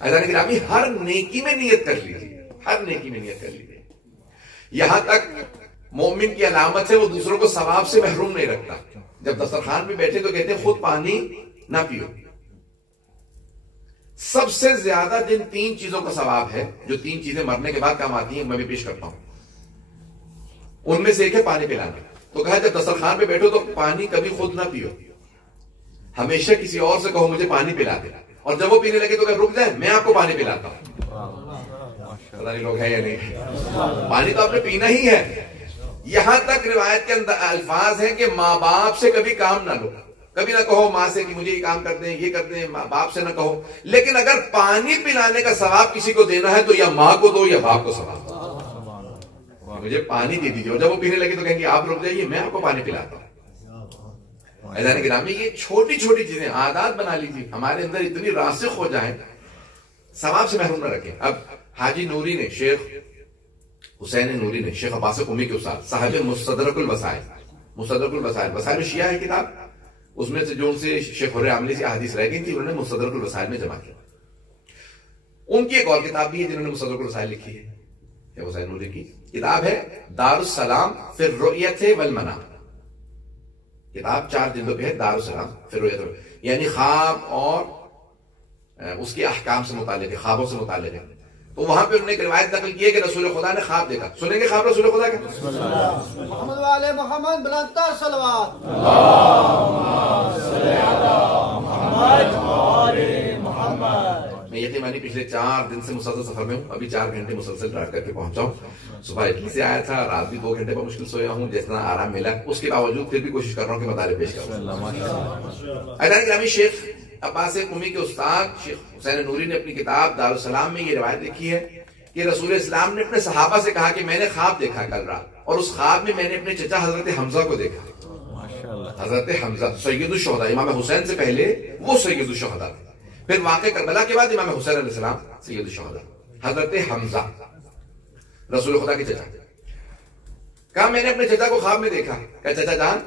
अज़ान गिरामी हर नेकी में नियत कर लीजिए, हर नेकी में नियत कर लीजिए। यहां तक मोमिन की अलामत है वो दूसरों को सवाब से महरूम नहीं रखता। जब दस्तरखान पे बैठे तो कहते हैं खुद पानी ना पियो। सबसे ज्यादा जिन 3 चीजों का सवाब है, जो 3 चीजें मरने के बाद काम आती हैं, मैं भी पेश करता हूं। उनमें से एक है पानी पिलाना। तो कहा जब दस्तरखान पे बैठो तो पानी कभी खुद ना पियो, हमेशा किसी और से कहो मुझे पानी पिला दे, और जब वो पीने लगे तो कहे रुक जाए मैं आपको पानी पिलाता हूं। पता नहीं लोग है या नहीं, पानी तो आपने पीना ही है। यहां तक रिवायत के अंदर अल्फाज हैं कि माँ बाप से कभी काम ना लो, कभी ना कहो माँ से कि मुझे ये काम कर दें, ये कर दें, माँ बाप से ना कहो। लेकिन अगर पानी पिलाने का सवाब किसी को देना है तो या माँ को दो या बाप को सवाब, मुझे पानी दे दीजिए। और जब वो पीने लगे तो कहेंगे आप रुक जाइए मैं आपको पानी पिलाता हूं। अज़ान गिरामी ये छोटी छोटी चीजें आदत बना लीजिए, हमारे अंदर इतनी रासिख हो जाए, सवाब से महरूम न रखें। अब हाजी नूरी ने, शेख हुसैन नूरी ने, शेख अब्बास कुमी के उस्ताद, साहिब मुस्तदरकुल वसाइल, मुस्तदरकुल वसाइल, वसाइल शिया है किताब, उसमें से जो उनसे शेख हुर्रे आमली से हदीस रह गई थी उन्होंने मुस्तदरकुल वसाइल में जमा किया। उनकी एक और किताब भी है जिन्होंने मुस्तदरकुल वसाइल लिखी है, हुसैन नूरी की किताब है दारुस्सलाम फिर रुयत वल मनाम। किताब 4 जिल्दों पे है, दारुस्सलाम फिर रुयत, यानी ख्वाब और उसके अहकाम से मुताल्लिक है, ख्वाबों से मुताल्लिक है। तो वहां पे उन्होंने एक रिवायत नकल की है कि रसूल खुदा ने ख्वाब देखा। सुनेंगे ख्वाब रसूल खुदा का? मोहम्मद वाले मोहम्मद बुलंदतर सलवात। मैं यकीन पिछले 4 दिन से मुसलसल सफर में हूँ, अभी 4 घंटे मुसलसल ड्राइव करके पहुंचा हूँ। सुबह इटली से आया था, रात भी 2 घंटे पर मुश्किल सोया हूँ, जितना आराम मिला उसके बावजूद फिर भी कोशिश कर रहा हूँ कि मदारे पेश करूँ। अज़ान गिरामी शेख अब्बास कुमी के उस्ताद शेख हुसैन नूरी ने अपनी किताब दारुस्सलाम में ये रिवायत लिखी है कि रसूल इस्लाम ने अपने सहाबा से कहा कि मैंने ख्वाब देखा कल रात, और उस ख्वाब में मैंने अपने चचा हजरत हमजा को देखा। हजरत हमजा सैयदुल शुहदा, इमाम हुसैन से पहले वो सैयदुल शुहदा थे, फिर वाक़े करबला के बाद इमाम हुसैन अलैहिस्सलाम सैयदुल शुहदा, हजरत हमजा रसूल खुदा के चचा। कहा मैंने अपने चचा को ख्वाब में देखा। क्या चचा जान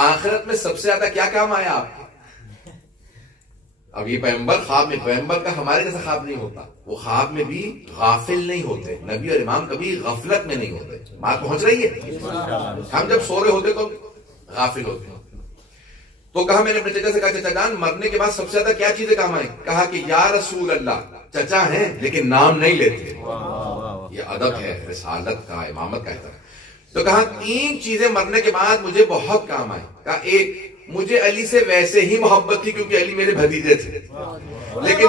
आखिरत में सबसे ज्यादा क्या काम आया आपको? अब ये पैगंबर ख्वाब में, पैगंबर का हमारे जैसा ख्वाब नहीं होता, वो ख्वाब में भी गाफिल नहीं होते, नबी और इमाम कभी गफलत में नहीं होते। बात पहुंच रही है? हम जब सो रहे होते तो गाफिल होते। तो कहा मैंने अपने चचा से कहा चचा जान मरने के बाद सबसे ज्यादा क्या चीजें काम आए? कहा कि या रसूल अल्लाह, चचा हैं लेकिन नाम नहीं लेते, ये अदब है रिसालत का, इमामत का है। तो कहा 3 चीजें मरने के बाद मुझे बहुत काम आए। कहा एक, मुझे अली से वैसे ही मोहब्बत थी क्योंकि अली मेरे भतीजे थे, लेकिन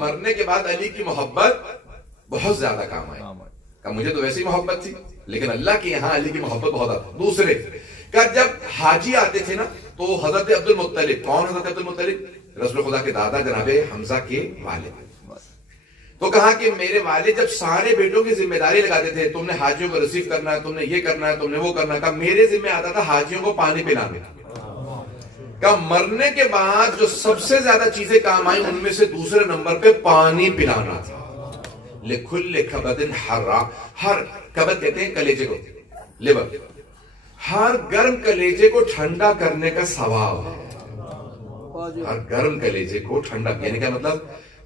मरने के बाद अली की मोहब्बत बहुत ज्यादा काम आई। का मुझे तो वैसे ही मोहब्बत थी लेकिन अल्लाह के यहाँ अली की मोहब्बत बहुत आती। दूसरे का जब हाजी आते थे ना तो हजरत अब्दुल मुत्तलिब, कौन हजरत अब्दुल मुत्तलिब? रसूल खुदा के दादा जनाबे हमजा के वालिद। तो कहा कि मेरे वालिद जब सारे बेटों की जिम्मेदारी लगाते थे, तुमने हाजियों को रिसीव करना है, तुमने ये करना है, तुमने वो करना है, का मेरे जिम्मे आता था हाजियों को पानी पिलाने का। मरने के बाद जो सबसे ज्यादा चीजें काम आई उनमें से दूसरे नंबर पे पानी पिलाना था। लिकुल्ल कबदिन हर्रा, हर कबद कहते हैं कलेजे को, लिवर, हर गर्म कलेजे को ठंडा करने का सवाब है। हर गर्म कलेजे को ठंडा, यानी क्या मतलब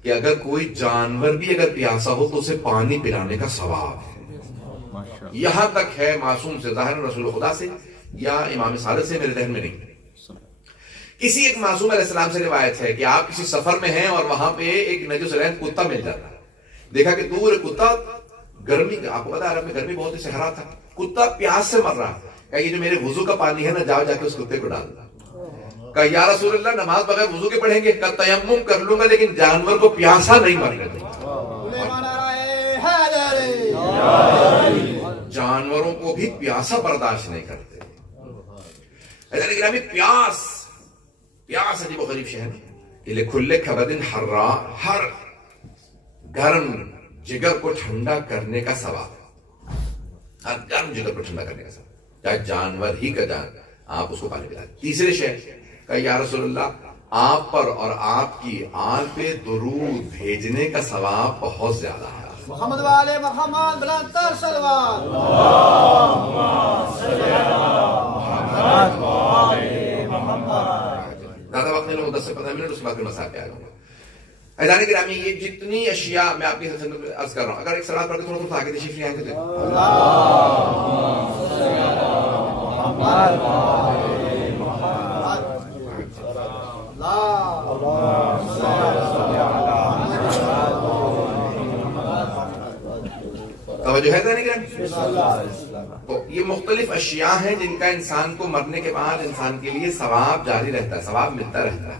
कि अगर कोई जानवर भी अगर प्यासा हो तो उसे पानी पिलाने का सवाब है। यहां तक है मासूम से, ज़ाहिर रसूल खुदा से या इमाम सादिक से मेरे ज़हन में नहीं, किसी एक मासूम अलैहिस्सलाम से रिवायत है कि आप किसी सफर में हैं और वहां पे एक नजूसरैन कुत्ता मिल जाता है। देखा कि दूर कुत्ता, गर्मी, आपको पता है अरब में गर्मी बहुत ही सहरा था, कुत्ता प्यास से मर रहा है। ये जो मेरे वुजू का पानी है ना, जाओ जाके उस कुत्ते को डाल। कहा या रसूल अल्लाह नमाज बगैर वुजू के पढ़ेंगे? कहा तयम्मुम कर लूंगा लेकिन जानवर को प्यासा नहीं मरने दूंगा। जानवरों को भी प्यासा बर्दाश्त नहीं करते। प्यास, प्यास अजीब गरीब शहर, खुले खबदिन हर्रा, हर गर्म जिगर को ठंडा करने का सवाब, हर गर्म जिगर को ठंडा करने का सवाब, चाहे जानवर ही का जान, आप उसको पानी पिला। तीसरे शहर का या रसूलल्लाह आप पर और आपकी आल पे दुरूद भेजने का सवाब बहुत ज्यादा है। मोहम्मद वाले मोहम्मद बुलंदतर सलवात। ज्यादा वक्त नहीं लूंगा, 10 से 15 मिनट, उसके बाद फिर मसाइल पे आ जाऊंगा। अज़ान गिरामी, ये जितनी अशिया मैं आपकी अर्ज कर रहा हूँ, अगर एक सलात पढ़ के थोड़ा आगे तशरीफ ले आएंगे तवज्जो है ज़ानी गिरामी। तो ये मुख्तलिफ अशिया हैं जिनका इंसान को मरने के बाद इंसान के लिए सवाब जारी रहता है, सवाब मिलता रहता है।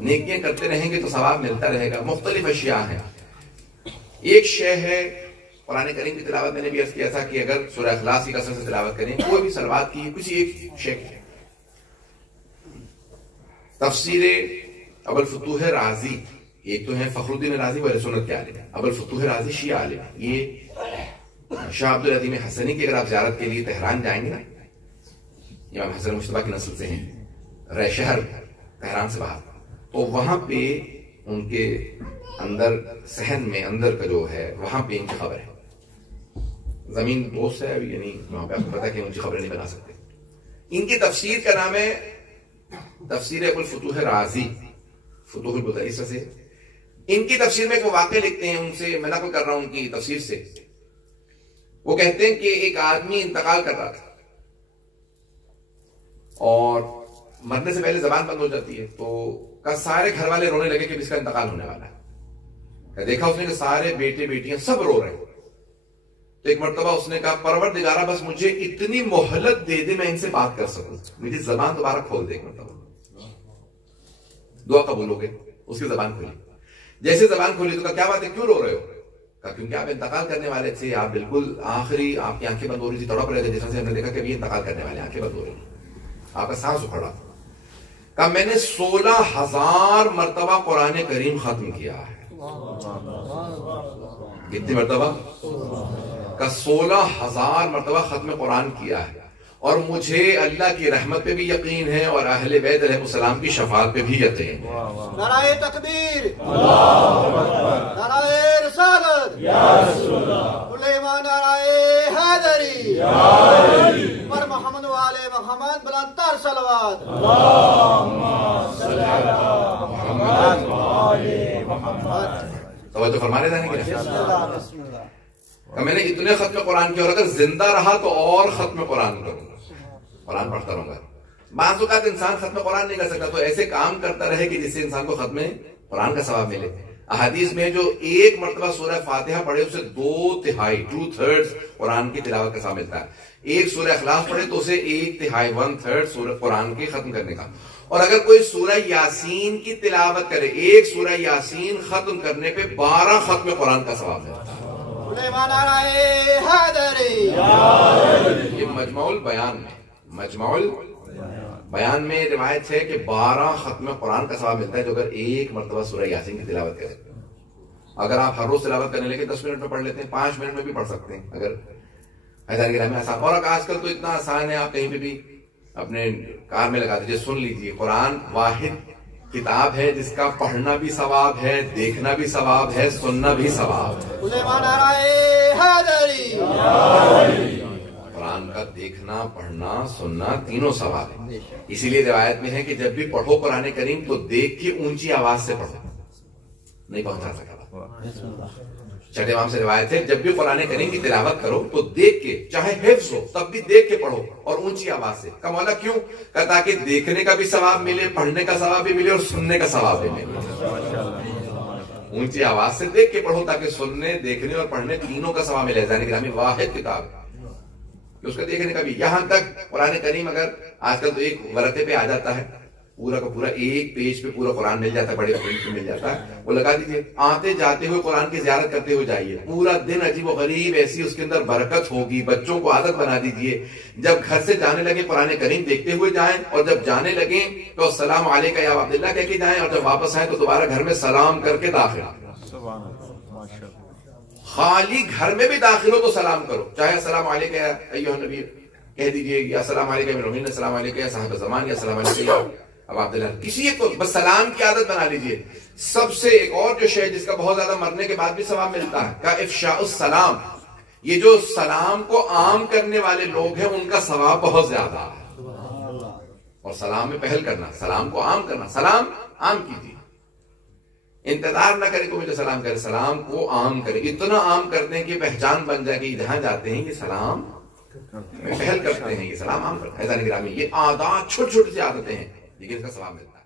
नेकियां करते रहेंगे तो सवाब मिलता रहेगा। मुख्तलिफ अशिया है। एक शय है कुरान करीम की तिलावत, मैंने भी अर्ज किया था कि अगर सूरह इखलास की कसरत से तिलावत करें, कोई भी सलवात की किसी एक शय की। तफसीर अबुल फुतूह राजी, एक तो है फखरुद्दीन राजी वह सुन्नत के आलिम, अबुल फुतूह राजी शिया आलिम। ये शाह अब्दुल अजीम हसनी की अगर आप ज़ियारत के लिए तेहरान जाएंगे ना, इमाम हसन मुश्तबा की नस्ल से हैं, रह शहर तेहरान से बाहर, तो वहां पे उनके अंदर सहन में अंदर का जो है वहां पे इनकी खबर है। जमीन दोस्त है, यानी वहां पे आपको पता है कि उनकी खबरें नहीं बना सकते। इनकी तफसीर का नाम है तफसीर अबुल फुतूह राजी, फुतूहुल बुतैसा से। इनकी तफसीर में वो वाक़े लिखते हैं, उनसे मैं नक़ल कर रहा हूं उनकी तफसीर से। वो कहते हैं कि एक आदमी इंतकाल कर रहा था और मरने से पहले जबान बंद हो जाती है, तो का सारे घर वाले रोने लगे कि इसका इंतकाल होने वाला है। देखा उसने कि सारे बेटे बेटियां सब रो रहे हैं। तो एक मर्तबा उसने कहा, परवरदिगारा बस मुझे इतनी मोहलत दे दे मैं इनसे बात कर सकूं, मेरी जबान दोबारा खोल दे। एक मर्तबा दुआ कबूल हो गई, उसकी जबान खुली। जैसे जबान खुली तो कहा, क्या बात है, क्यों रो रहे हो? कहा, क्योंकि आप इंतकाल करने वाले थे, आप बिल्कुल आखिरी, आपकी आंखें बंद हो रही थी, तड़प रहे थे, जैसे हमने देखा कि अभी इंतकाल करने वाले, आंखें बंद हो रही, आपका सांस उखड़ रहा था। कहा, मैंने 16,000 मरतबा कुरान करीम खत्म किया है। कितनी मरतबा? का 16,000 मरतबा खत्म कुरान किया है। और मुझे अल्लाह की रहमत पे भी यकीन है और अहले बैत अलैहिस्सलाम की शफाअत पे भी यकीन है। नाराए तकबीर, नाराए रिसालत, या रसूलल्लाह, नाराए हैदरी, पर मोहम्मद वाले मोहम्मद बुलंदतर सलवात, तवज्जो फरमा रहे थे। मैंने इतने खत्म कुरान किया और अगर जिंदा रहा तो और खत्म कुरान करूंगा, कुरान पढ़ता रहूंगा। बाज़ औक़ात इंसान खत्म कुरान नहीं कर सकता, तो ऐसे काम करता रहे कि जिससे इंसान को खत्म कुरान का सवाब मिले। अहादीस में जो एक मरतबा सूरह फातिहा पढ़े उसे 2/3 कुरान की तिलावत का सवाब मिलता है। एक सूरह इखलास पढ़े तो उसे 1/3 सूरह कुरान के खत्म करने का। और अगर कोई सूरह यासीन की तिलावत करे, एक सूरह यासीन खत्म करने पे 12 खत्म कुरान का सवाब मिलता है। ये मजमुउल बयान में रिवायत है कि 12 खत्म कुरान का सवाब मिलता है जो अगर एक मरतबा सूरह यासीन की तिलावत करे। अगर आप हर रोज तिलावत करने लगे 10 मिनट में पढ़ लेते हैं, 5 मिनट में भी पढ़ सकते हैं अगर में आसान। और आजकल तो इतना आसान है, आप कहीं पे भी अपने कार में लगा दीजिए, सुन लीजिए। कुरान वाहिद किताब है जिसका पढ़ना भी सवाब है, देखना भी सवाब है, सुनना भी सवाब है। कुरान का देखना, पढ़ना, सुनना तीनों सवाब है। इसीलिए रिवायत में है कि जब भी पढ़ो कुरान करीम तो देख के ऊंची आवाज से पढ़ो, नहीं पहुंचा सका। छठे इमाम से रिवायत है, जब भी कुरान करीम की तिलावत करो तो देख के, चाहे हिफ्ज़ हो तब भी देख के पढ़ो और ऊंची आवाज से। का मौला क्यों? ताकि देखने का भी सवाब मिले, पढ़ने का सवाब भी मिले और सुनने का सवाब भी मिले। ऊंची आवाज से देख के पढ़ो ताकि सुनने, देखने और पढ़ने तीनों का सवाब मिले। ज़ानी गिरामी वाहिद किताब उसका देखने का भी। यहां तक कुरान करीम अगर आजकल तो एक वरक़े पे आ जाता है, पूरा का पूरा एक पेज पे पूरा कुरान मिल जाता है, बड़े प्रिंट में मिल जाता है, वो लगा दीजिए। आते जाते हुए कुरान की ज़ियारत करते हुए जाइए, पूरा दिन अजीब व गरीब ऐसी उसके अंदर बरकत होगी। बच्चों को आदत बना दीजिए, जब घर से जाने लगे कुरान करीम देखते हुए जाएं, और जब जाने लगे तो अस्सलाम अलैका या अब्दुल्लाह कह के जाएं, और जब वापस आए तो दोबारा घर में सलाम करके दाखिल। खाली घर में भी दाखिल हो तो सलाम करो, चाहे अस्सलाम अलैका या अय्युहन नबी कह दीजिए, या अस्सलाम अलैका मिनल मुमिनीन, अस्सलाम अलैका या साहिब ज़मान, या अस्सलाम अलैका अब अब्दुल्ला, किसी एक को बस सलाम की आदत बना लीजिए। सबसे एक और जो शय जिसका बहुत ज्यादा मरने के बाद भी सवाब मिलता है, का इफ़शाउस सलाम। ये जो सलाम को आम करने वाले लोग हैं उनका सवाब बहुत ज्यादा है। और सलाम में पहल करना, सलाम को आम करना, सलाम आम कीजिए, इंतजार ना करे कोई मुझे सलाम करे, सलाम को आम करे, इतना आम करने की पहचान बन जाए कि जहां जाते हैं ये सलाम में पहल करते हैं, ये सलाम आम करते हैं। ऐसा निगरानी, ये आदत छोटी छोटी सी आदतें हैं लेकिन इसका सवाब मिलता है।